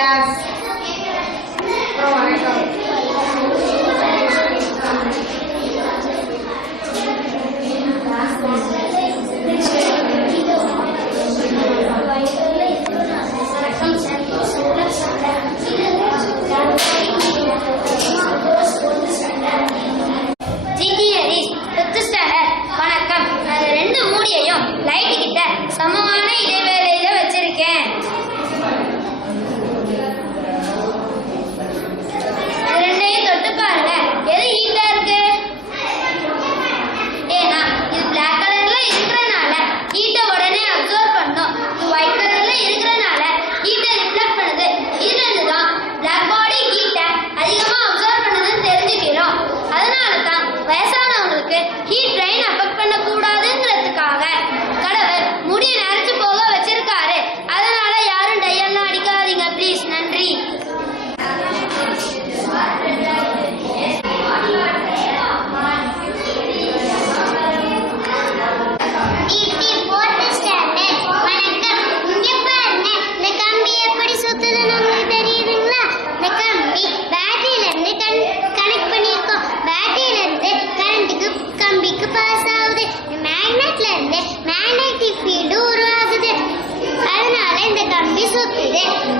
Class. வணக்கம். Light கிட்ட சமமான இடைவேளையில வச்சிருக்கேன். ரெண்டையும் தொட்டு பாருங்க, எது ஹீட்டா இருக்கு? ஏன்னா இது பிளாக் கலர்ல இருக்கிறனால ஹீட்டை உடனே அப்சர்வ் பண்ணும். இது ஒயிட் கலர்ல இருக்கிறனால ஹீட்டை ரிஃப்ளெக்ட் பண்ணுது. இது ரெண்டு தான் பிளாக் பாடி ஹீட்டை அதிகமா அப்சர்வ் பண்ணுதுன்னு தெரிஞ்சுக்கிறோம். அதனால தான் வயசானவங்களுக்கு ஹீட் ட்ரெயின் அஃபெக்ட் பண்ணக்கூடாதுங்கிறதுக்காக கடவுள் முடிய நரைச்சு போக வச்சிருக்காரு. அதனால யாரும் டையெல்லாம் அடிக்காதீங்க ப்ளீஸ். நன்றி.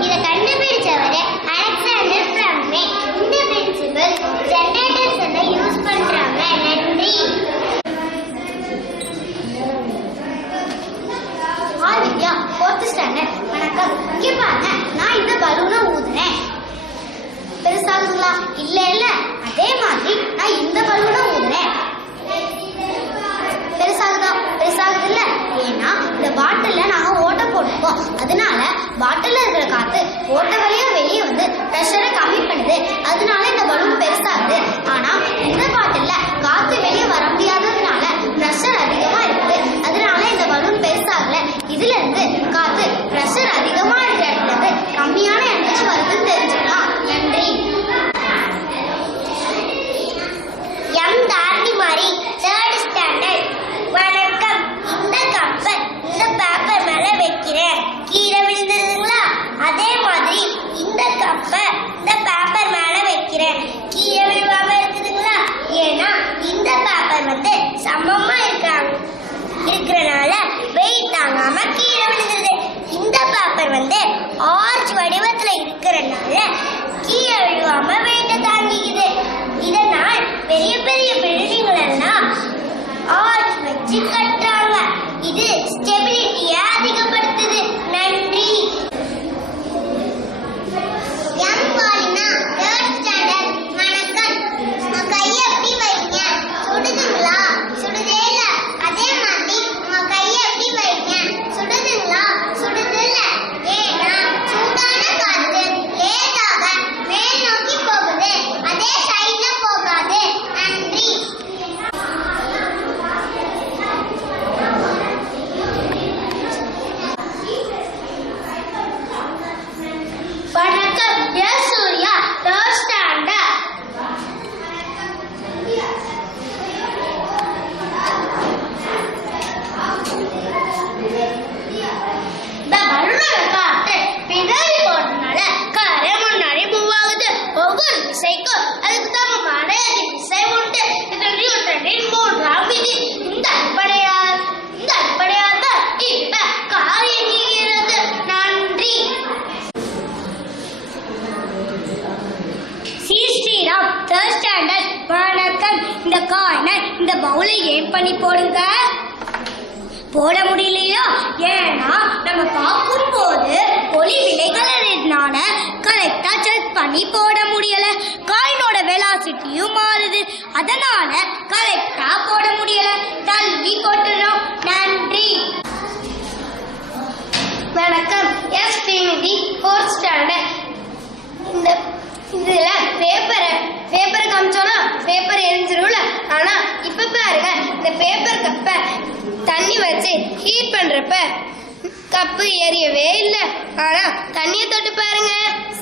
இதை கண்டுபிடிச்சவர் அலெக்சாண்டர் ஃப்ளெமிங். இந்த பிரின்சிபல் ஜெனரேட்டர்ஸ் எல்லாம் யூஸ் பண்றாங்க. நன்றி. Aditya 4th standard. வணக்கம். இங்க பாருங்க, நான் இந்த பலூனை ஊதுறேன். பெருசாகுங்களா? இல்ல இல்ல, அதே மாதிரி நான் இந்த பலூனை ஊதுறேன். பெருசாகுதா? பெருசாகுது இல்ல. ஏன்னா இந்த பாட்டில்ல நாங்க ஓட்ட போட்டுப்போம். அதனால பாட்டில்ல இருக்கிற காத்து ஓட்ட வழியா வெளியே வந்து பிரஷரை கம்மி பண்ணுது. அதனால இந்த பலூன் பெருசாகுது. ஆனா இந்த பாட்டில்ல காத்து வெளியே வர முடியாததுனால பிரஷர் அதிகமா இருக்குது. அதனால இந்த பலூன் பெருசாகல. இதுல இருந்து காத்து பிரஷர் அதிகமா இருக்கிற இடத்துல இருந்து கம்மியான இடத்துக்கு வருதுன்னு தெரிஞ்சுக்கலாம். நன்றி. எம் தாரணி மாதிரி 3rd ஸ்டாண்டர்ட். வணக்கம். இந்த கப்பை இந்த பேப்பர் மேல வைக்கிறேன். கீழே விழுந்துருதுங்களா? அதே மாதிரி இந்த கப்பை இந்த பேப்பர் மேல வைக்கிறேன். கீழே விழுவாம இருக்குதுங்களா? ஏன்னா இந்த பேப்பர் வந்து சமமா இருக்கிறனால வெயிட் தாங்காம கீழே விழுந்துருது. இந்த பேப்பர் வந்து ஆர்ச் வடிவத்துல இருக்கிறனால கீழே விழுவாம வெயிட்டை தாங்கிக்குது. இதனால் பெரிய பெரிய பில்டிங்கள் எல்லாம் ஆர்ச் வச்சு கட்டுறாங்க. இது ஸ்டெபிலிட்டியை அதிகப்படுத்துது. நன்றி. M Balina 3rd standard. வணக்கம். உங்க கையை எப்படி வைங்க? சுடுதுங்களா? சுடுதே இல்ல. அதே மாதிரி உங்க கையை எப்படி வைங்க? சுடுதுங்களா? சுடுது இல்ல. ஏன்னா சூடான காற்று லேசாக மேல் நோக்கி போகுது. அதே சைட்ல போகாது. நன்றி. வணக்கம். S Surya 3rd standard. இந்த பலூனோட காத்து பின்னாடி போறதுனால காரே முன்னாடி மூவ் ஆகுது. ஒவ்வொரு திசைக்கும் அதுக்கு சமமான திசை உண்டு. இதனை 3ஆம் விதி. இந்த அடிப்படையாக தான் இப்ப கார் இயங்குகிறது. நன்றி. Sriram 3rd standard. வணக்கம். இந்த காயினை இந்த பவுலை ஏன் பண்ணி போடுங்க. போட முடியலையா? ஏன்னா நம்ம பார்க்கும் போது ஒளி விலைகளனால கரெக்டா செக் பண்ணி போட முடியல. காயினோட வெலாசிட்டியும் மாறுது. அதனால கரெக்டா போட முடியல. தள்ளி போட்டுறோம். நன்றி. வணக்கம். எஸ் டிவிடி 4th ஸ்டாண்டர்ட். இதுல பேப்பரை காமிச்சோம்னா பேப்பர் எரிஞ்சிரும்ல. ஆனா இப்ப பாருங்க, இந்த பேப்பர் கப்பை தண்ணி வச்சு ஹீட் பண்றப்ப கப்பு எரியவே இல்லை. ஆனா தண்ணியை தொட்டு பாருங்க,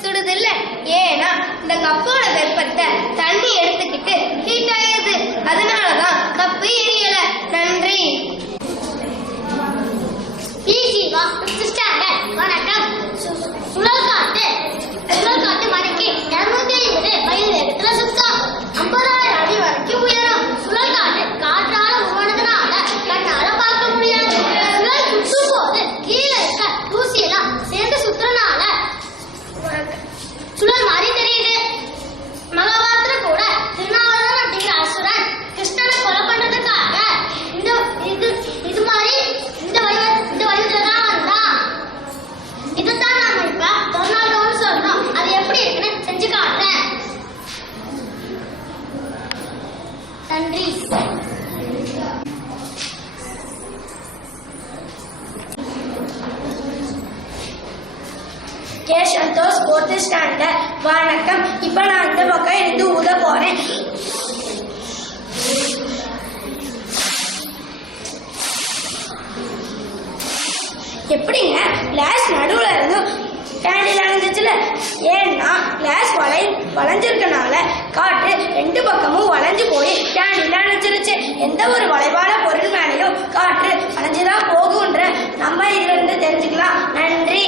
சுடுது இல்ல. ஏன்னா இந்த கப்போட வெப்பத்தை தண்ணி எடுத்துக்கிட்டு ஹீட் ஆயிடுது. அதனாலதான் கப்பு எரியல. நன்றி. வணக்கம். சுழல் காத்து சுழல் மாதிரி தெரியுது. மகாபாரதத்துல கூட திருநாவலூர் அப்படிங்கிற அசுரன் கிருஷ்ணனை கொலை பண்றதுக்காக இது மாதிரி இந்த வடிவத்துல தான் வந்தான். இதுதான் நாம இப்ப தொன்னால்கவுன்னு சொல்றோம். அது எப்படி இருக்குன்னு செஞ்சு காட்டுறேன். நன்றி. K Santhosh 4th standard. வணக்கம். இப்போ நான் இந்த பக்கம் இருந்து ஊத போறேன். எப்படிங்க கிளாஸ் நடுவில் இருந்து கேண்டில் அணைஞ்சிச்சுல? ஏன்னா கிளாஸ் வளைஞ்சிருக்கனால காற்று 2 பக்கமும் வளைஞ்சு போய் கேண்டில் அணைஞ்சிருச்சு. எந்த ஒரு வளைவான பொருள் மேலேயும் காற்று வளைஞ்சுதான் போகுன்ற நம்ம இதுல இருந்து தெரிஞ்சுக்கலாம். நன்றி.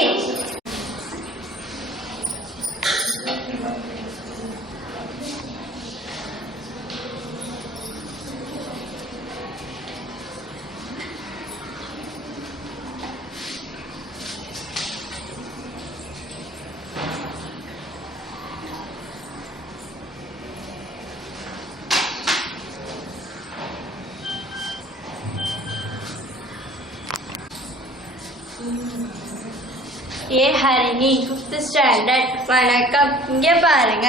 ஏ ஹரிணி 5th ஸ்டாண்டர்ட். வணக்கம். இங்க பாருங்க,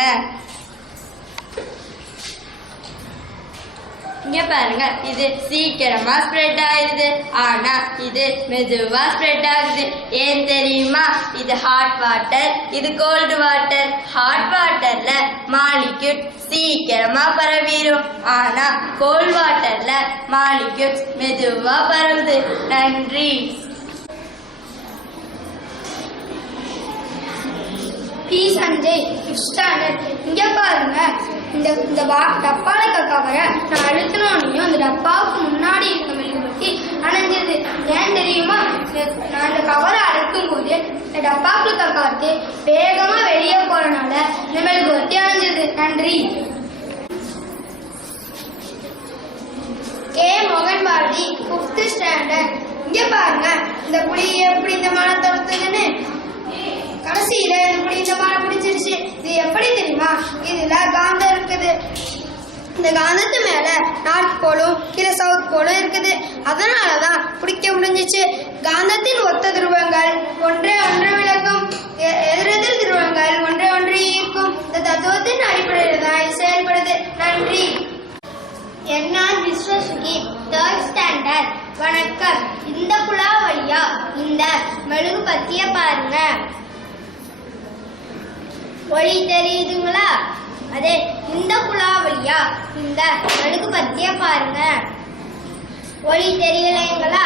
இது சீக்கிரமா ஸ்ப்ரெட் ஆயிருது, ஆனா இது மெதுவா ஸ்ப்ரெட் ஆகுது. ஏன் தெரியுமா? இது ஹாட் வாட்டர், இது கோல்டு வாட்டர். ஹாட் வாட்டர்ல மாலிக்யூல் சீக்கிரமா பரவிடும், ஆனா கோல்டு வாட்டர்ல மாலிக்யூல்ஸ் மெதுவா பரவுது. நன்றி. B Sanjay 5th standard. இங்க பாருங்க, இந்த டப்பால இருக்க கவரை நான் அழுத்தினோனையும் அந்த டப்பாவுக்கு முன்னாடி இருக்க மெழுகுபத்தி அணைஞ்சது. ஏன் தெரியுமா? நான் இந்த கவரை அழுத்தும் போது இந்த டப்பாக்குள்ள இருக்க காத்து வேகமா வெளியே போறனால இந்த மெழுகுபத்தி அணைஞ்சது. நன்றி. கே மோகன் பாரதி 5th ஸ்டாண்டர்ட். இங்க பாருங்க, இந்த புளி எப்படி இந்த மழை தொடுத்துதுன்னு. கடைசியில இப்படி இந்த மழை பிடிச்சிருச்சு. இது எப்படி தெரியுமா? இதுல காந்தம் இருக்குது. இந்த காந்தத்து மேல நார்த் போலும் கீழே சவுத் போலும் இருக்குது. அதனாலதான் பிடிக்க முடிஞ்சிச்சு. காந்தத்தின் ஒத்த துருவங்கள் ஒன்றே ஒன்று விளக்கும், எதிரெதிர் துருவங்கள் ஒன்றே ஒன்று ஈர்க்கும். இந்த தத்துவத்தின் அடிப்படையில் தான் இது செயல்படுது. நன்றி. என்னால் விஸ்வசுகி 3rd ஸ்டாண்டர்ட். வணக்கம். இந்த குழா வழியா இந்த மெழுகுபத்திய பாருங்க. ஒளி தெரியுதுங்களா? அதே இந்த குழா வழியா இந்த மெழுகுபத்திய பாருங்க. ஒளி தெரியலைங்களா?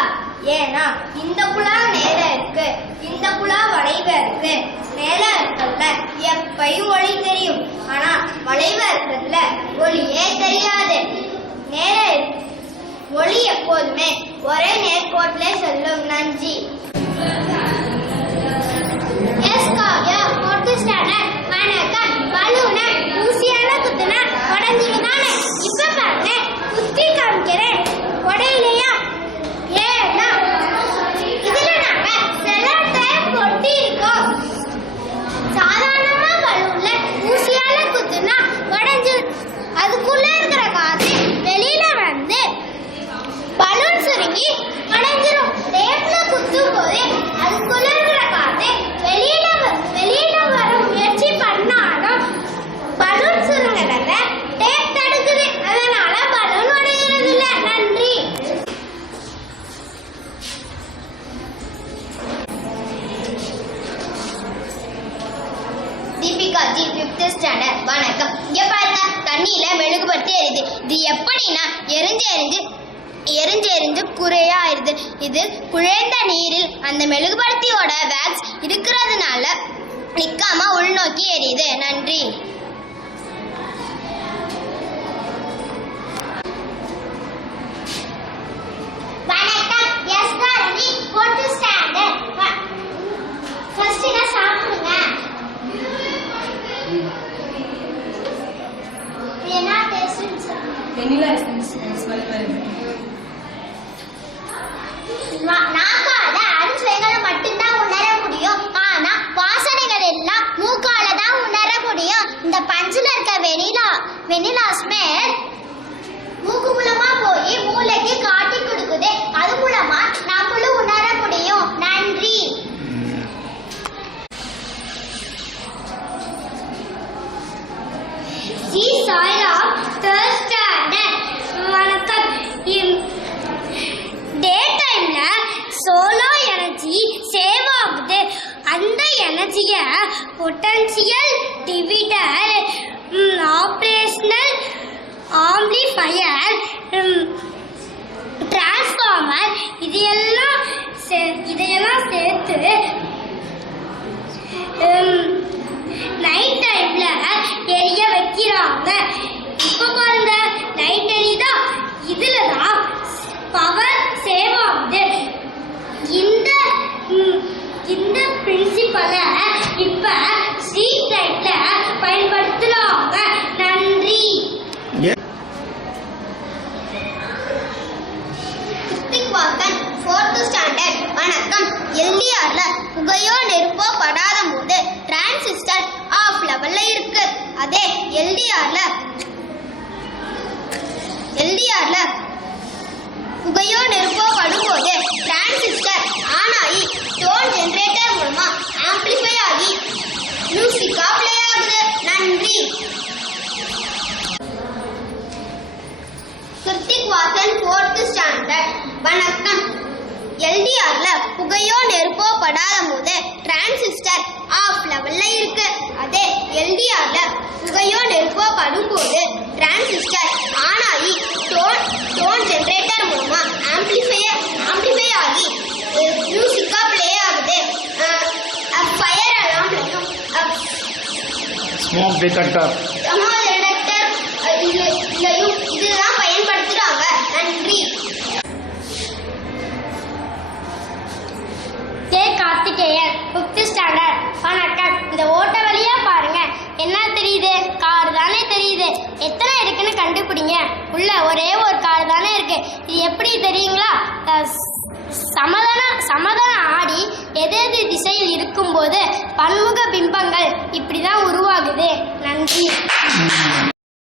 ஏன்னா இந்த குழா நேர இருக்கு, இந்த குழா வளைவ இருக்கு. நேர இருக்கிறதுல எப்பயும் ஒளி தெரியும், ஆனா வளைவ இருக்கிறதுல ஒளியே தெரியாது. நேர ஒளி எப்போதுமே ஒரே நேர்கோட்டிலே செல்லும். நன்றி. S Kavya 4th standard. வணக்கம். பலூனை ஊசியால குத்துனா உடஞ்சிடுதானே? இப்ப பாருங்க, குத்தி காமிக்கிறேன். உடையிலையா? ஏன்னா இதுல நாங்க செலோட்டை கொட்டி இருக்கோம். சாதாரணமா பலூன்ல ஊசியால குத்துனா உடஞ்சு அதுக்குள்ள இருக்கிற காத்து வெளியில வந்து பலூன் சுருங்கி உடஞ்சிரும். டேப்ல குத்தும் போது அதுக்குள்ள இருக்கிற காத்து வெளியில வர முயற்சி பண்ணாலும் பலூன் சுருங்கிறத டேப் தடுக்குது. அதனால பலூன் உடைகிறது இல்ல. நன்றி. Deepika G 5th standard. வணக்கம். இங்க பாருங்க, தண்ணியில மெழுகுபத்தி எரியுது. இது எப்படின்னா எரிஞ்சு குறையா ஆயிருது. இது குழைந்த நீரில் அந்த மெழுகுபத்தியோட வேக்ஸ் இருக்கிறதுனால நிக்காம உள்நோக்கி எரியுது. நன்றி. வணக்கம். எஸ் காரணி 4th ஸ்டாண்டர்ட். ஃபர்ஸ்ட் என்ன சாப்பிடுங்க. என்ன டேஸ்ட்னு சொல்லுங்க. வெனிலா எசன்ஸ் ஸ்மெல் வருது. நாக்கால அறுசுவைகளை மட்டும்தான் உணர முடியும், ஆனா வாசனைகள் எல்லாம் மூக்கால தான் உணர வெனிலா ஸ்மெல் மூக்கு மூலமா போய் மூளைக்கு காட்டி கொடுக்குது. அது மூலமா நம்மளும் உணர முடியும். நன்றி. G Sairam third standard. வணக்கம். டே டைம்ல சோலார் எனர்ஜி சேவ் ஆகுது. அந்த எனர்ஜியை பொட்டன்ஷியல் டிவிடர், ஆப்ரேஷனல் ஆம்ப்ளிஃபையர், டிரான்ஸ்ஃபார்மர் இதையெல்லாம் சேர்த்து நைட் டைம்ல எரிய வைக்கிறாங்க. இப்ப பாருங்க, நைட் எரியுதா, இதுல தான் பவர் சேவ் ஆகுது. இந்த பிரின்சிபலை இப்ப ஸ்ட்ரீட் லைட்ல பயன்படுத்துறாங்க. நன்றி. கிருத்திக்வாசன் fourth standard. வணக்கம். எல்டிஆர்ல புகையோ நெருப்போ படாத போது டிரான்சிஸ்டர் ஆஃப் லெவல்ல இருக்கு. அதே எல்டிஆர்ல புகையோ நெருப்போ படும்போது டிரான்சிஸ்டர் ஆன் ஆகி டோன் ஜெனரேட்டர் மூலமா ஆம்பிளிஃபை ஆகி மியூசிக்கா ப்ளே ஆகுது. நன்றி. கிருத்திக்வாசன் fourth standard. வணக்கம். எல்டிஆர்ல புகையோ நெருப்போ படாத போது டிரான்சிஸ்டர் ஆஃப் லெவல்ல இருக்கு. அதே எல்டிஆர்ல புகையோ நெருப்போ படும்போது டிரான்சிஸ்டர் ஆன் ஆகி டோன் ஜெனரேட்டர் மூலமா ஆம்பிளிஃபை ஆகி மியூசிக்கா ப்ளே ஆகுது. ஃபயர் அலார்ம்லையும் ஸ்மோக் டிடெக்டர் இதெல்லாம் பயன்படுத்துறாங்க. நன்றி. K Karthikeyan fifth standard. வணக்கம். இந்த ஓட்ட வழியா பாருங்க, என்ன தெரியுது? கார் தானே தெரியுது. எத்தனை இருக்குன்னு கண்டுபிடிங்க. உள்ள ஒரே ஒரு கார் தானே இருக்கு. இது எப்படி தெரியுங்களா? சமதன ஆடி எதெது திசையில் இருக்கும்போது பன்முக பிம்பங்கள் இப்படிதான் உருவாகுது. நன்றி.